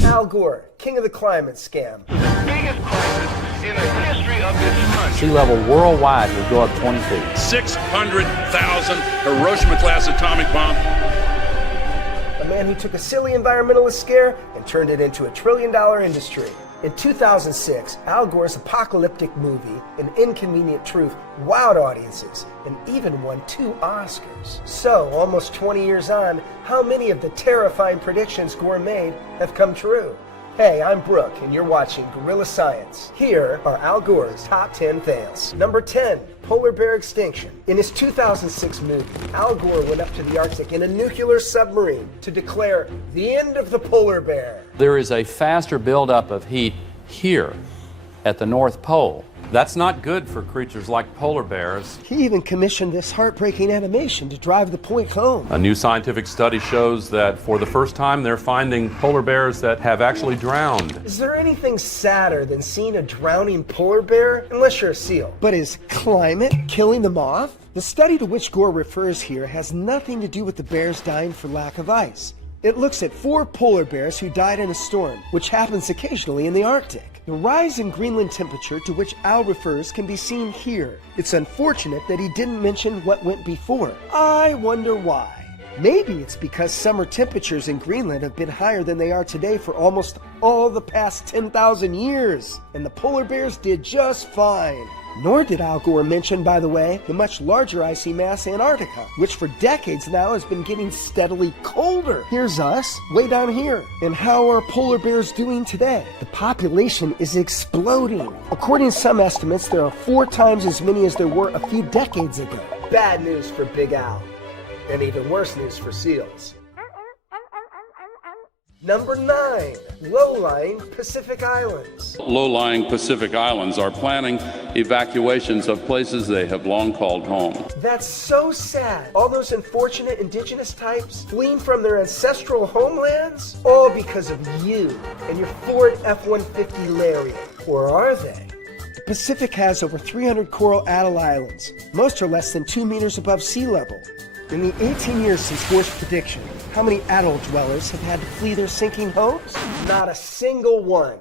Al Gore, king of the climate scam. Biggest crisis in the history of this country. Sea level worldwide will go up 20 feet. 600,000 Hiroshima-class atomic bomb. A man who took a silly environmentalist scare and turned it into a trillion-dollar industry. In 2006, Al Gore's apocalyptic movie, An Inconvenient Truth, wowed audiences and even won 2 Oscars. So, almost 20 years on, how many of the terrifying predictions Gore made have come true? Hey, I'm Brooke, and you're watching Gorilla Science. Here are Al Gore's top 10 fails. Number 10, polar bear extinction. In his 2006 movie, Al Gore went up to the Arctic in a nuclear submarine to declare the end of the polar bear. There is a faster buildup of heat here at the North Pole. That's not good for creatures like polar bears. He even commissioned this heartbreaking animation to drive the point home. A new scientific study shows that for the first time they're finding polar bears that have actually drowned. Is there anything sadder than seeing a drowning polar bear? Unless you're a seal. But is climate killing them off? The study to which Gore refers here has nothing to do with the bears dying for lack of ice. It looks at 4 polar bears who died in a storm, which happens occasionally in the Arctic. The rise in Greenland temperature to which Al refers can be seen here. It's unfortunate that he didn't mention what went before. I wonder why. Maybe it's because summer temperatures in Greenland have been higher than they are today for almost all the past 10,000 years, and the polar bears did just fine. Nor did Al Gore mention, by the way, the much larger icy mass Antarctica, which for decades now has been getting steadily colder. Here's us, way down here. And how are polar bears doing today? The population is exploding. According to some estimates, there are 4 times as many as there were a few decades ago. Bad news for Big Al, and even worse news for seals. Number 9, low-lying Pacific Islands. Low-lying Pacific Islands are planning evacuations of places they have long called home. That's so sad. All those unfortunate indigenous types fleeing from their ancestral homelands, all because of you and your Ford F-150 Lariat. Or are they? The Pacific has over 300 coral atoll islands. Most are less than 2 meters above sea level. In the 18 years since Gore's prediction, how many atoll dwellers have had to flee their sinking homes? Not a single one.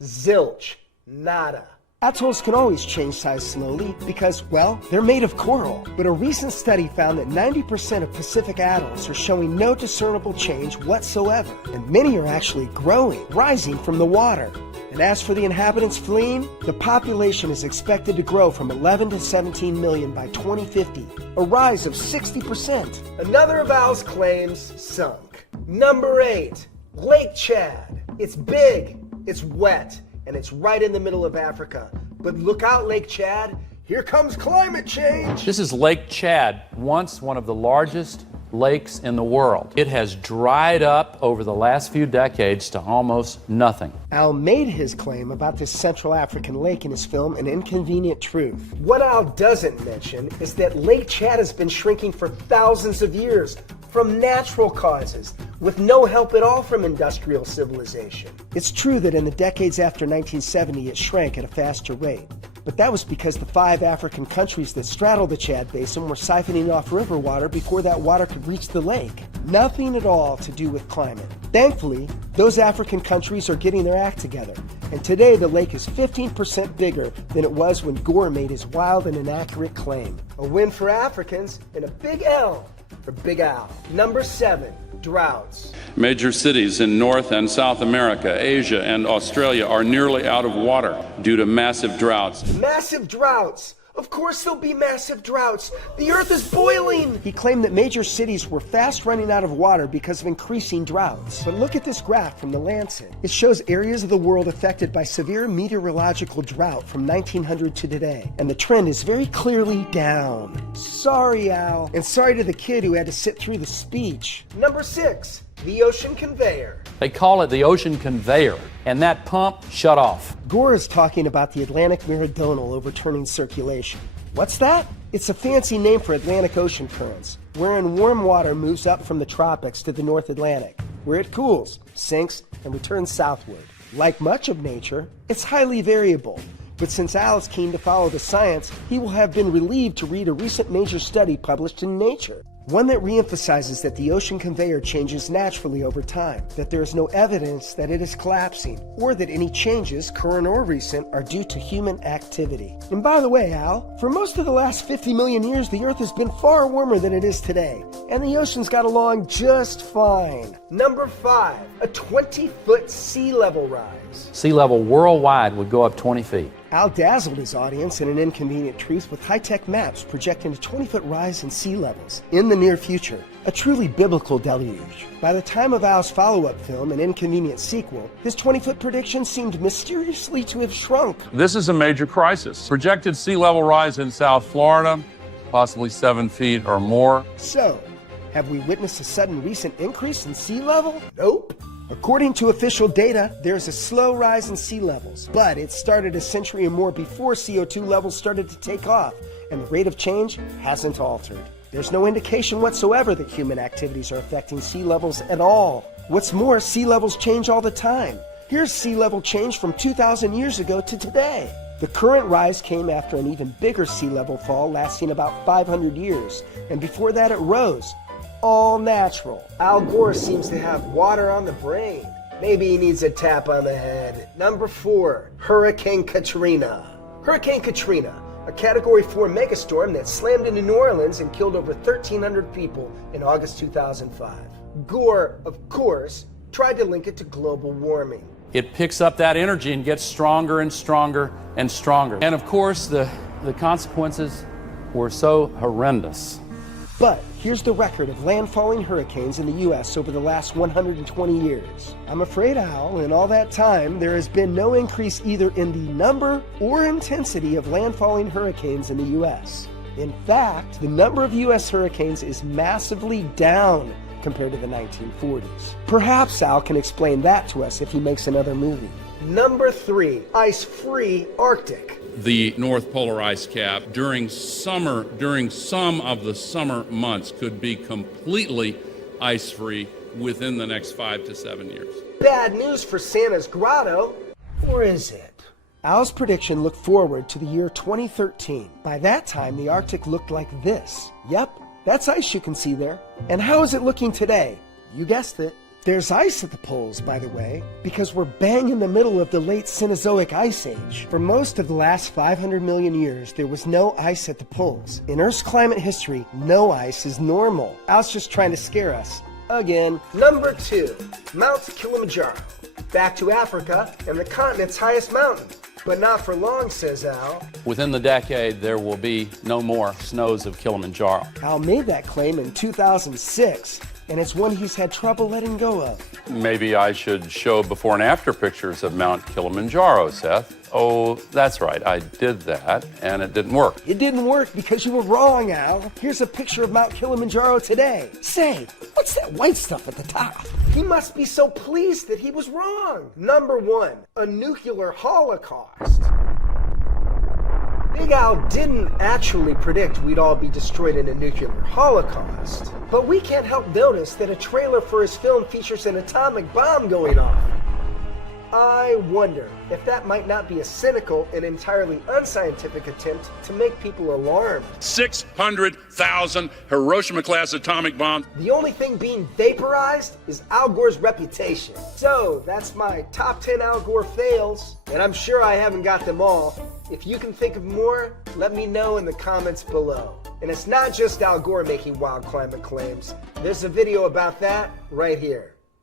Zilch. Nada. Atolls can always change size slowly because, well, they're made of coral. But a recent study found that 90% of Pacific atolls are showing no discernible change whatsoever. And many are actually growing, rising from the water. And as for the inhabitants fleeing, the population is expected to grow from 11 to 17 million by 2050, a rise of 60%. Another of Al's claims sunk. Number 8, Lake Chad. It's big, it's wet, and it's right in the middle of Africa. But look out, Lake Chad, here comes climate change. This is Lake Chad, once one of the largest lakes in the world. It has dried up over the last few decades to almost nothing. Al made his claim about this Central African lake in his film An Inconvenient Truth. What Al doesn't mention is that Lake Chad has been shrinking for thousands of years from natural causes, with no help at all from industrial civilization. It's true that in the decades after 1970 it shrank at a faster rate. But that was because the 5 African countries that straddle the Chad Basin were siphoning off river water before that water could reach the lake. Nothing at all to do with climate. Thankfully, those African countries are getting their act together, and today the lake is 15% bigger than it was when Gore made his wild and inaccurate claim. A win for Africans and a big L for Big Al. Number 7, droughts. Major cities in North and South America, Asia, and Australia are nearly out of water due to massive droughts. Massive droughts! Of course there'll be massive droughts. The earth is boiling! He claimed that major cities were fast running out of water because of increasing droughts. But look at this graph from The Lancet. It shows areas of the world affected by severe meteorological drought from 1900 to today. And the trend is very clearly down. Sorry, Al. And sorry to the kid who had to sit through the speech. Number 6, the ocean conveyor. They call it the ocean conveyor, and that pump shut off. Gore is talking about the Atlantic Meridional overturning circulation. What's that? It's a fancy name for Atlantic Ocean currents, wherein warm water moves up from the tropics to the North Atlantic, where it cools, sinks, and returns southward. Like much of nature, it's highly variable. But since Al is keen to follow the science, he will have been relieved to read a recent major study published in Nature. One that reemphasizes that the ocean conveyor changes naturally over time, that there is no evidence that it is collapsing, or that any changes, current or recent, are due to human activity. And by the way, Al, for most of the last 50 million years, the Earth has been far warmer than it is today, and the oceans got along just fine. Number 5, a 20-foot sea level rise. Sea level worldwide would go up 20 feet. Al dazzled his audience in An Inconvenient Truth with high-tech maps projecting a 20-foot rise in sea levels in the near future. A truly biblical deluge. By the time of Al's follow-up film, An Inconvenient Sequel, his 20-foot prediction seemed mysteriously to have shrunk. This is a major crisis. Projected sea level rise in South Florida, possibly 7 feet or more. So, have we witnessed a sudden recent increase in sea level? Nope. According to official data, there's a slow rise in sea levels, but it started a century or more before CO2 levels started to take off, and the rate of change hasn't altered. There's no indication whatsoever that human activities are affecting sea levels at all. What's more, sea levels change all the time. Here's sea level change from 2,000 years ago to today. The current rise came after an even bigger sea level fall lasting about 500 years, and before that it rose. All natural. Al Gore seems to have water on the brain. Maybe he needs a tap on the head. Number 4, Hurricane Katrina. Hurricane Katrina, a Category 4 megastorm that slammed into New Orleans and killed over 1,300 people in August 2005. Gore, of course, tried to link it to global warming. It picks up that energy and gets stronger and stronger and stronger. And of course, the consequences were so horrendous. But here's the record of landfalling hurricanes in the U.S. over the last 120 years. I'm afraid, Al, in all that time, there has been no increase either in the number or intensity of landfalling hurricanes in the U.S. In fact, the number of U.S. hurricanes is massively down compared to the 1940s. Perhaps Al can explain that to us if he makes another movie. Number 3, ice-free Arctic. The North Polar ice cap during some of the summer months could be completely ice-free within the next 5 to 7 years. Bad news for Santa's grotto. Or is it? Al's prediction looked forward to the year 2013. By that time, the Arctic looked like this. Yep, that's ice you can see there. And how is it looking today? You guessed it. There's ice at the poles, by the way, because we're bang in the middle of the late Cenozoic Ice Age. For most of the last 500 million years, there was no ice at the poles. In Earth's climate history, no ice is normal. Al's just trying to scare us. Again. Number 2, Mount Kilimanjaro. Back to Africa and the continent's highest mountain. But not for long, says Al. Within the decade, there will be no more snows of Kilimanjaro. Al made that claim in 2006. And it's one he's had trouble letting go of. Maybe I should show before and after pictures of Mount Kilimanjaro, Seth. Oh, that's right, I did that, and it didn't work. It didn't work because you were wrong, Al. Here's a picture of Mount Kilimanjaro today. Say, what's that white stuff at the top? He must be so pleased that he was wrong. Number 1, a nuclear holocaust. Big Al didn't actually predict we'd all be destroyed in a nuclear holocaust. But we can't help notice that a trailer for his film features an atomic bomb going off. I wonder if that might not be a cynical and entirely unscientific attempt to make people alarmed. 600,000 Hiroshima-class atomic bombs. The only thing being vaporized is Al Gore's reputation. So that's my top 10 Al Gore fails, and I'm sure I haven't got them all. If you can think of more, let me know in the comments below. And it's not just Al Gore making wild climate claims. There's a video about that right here.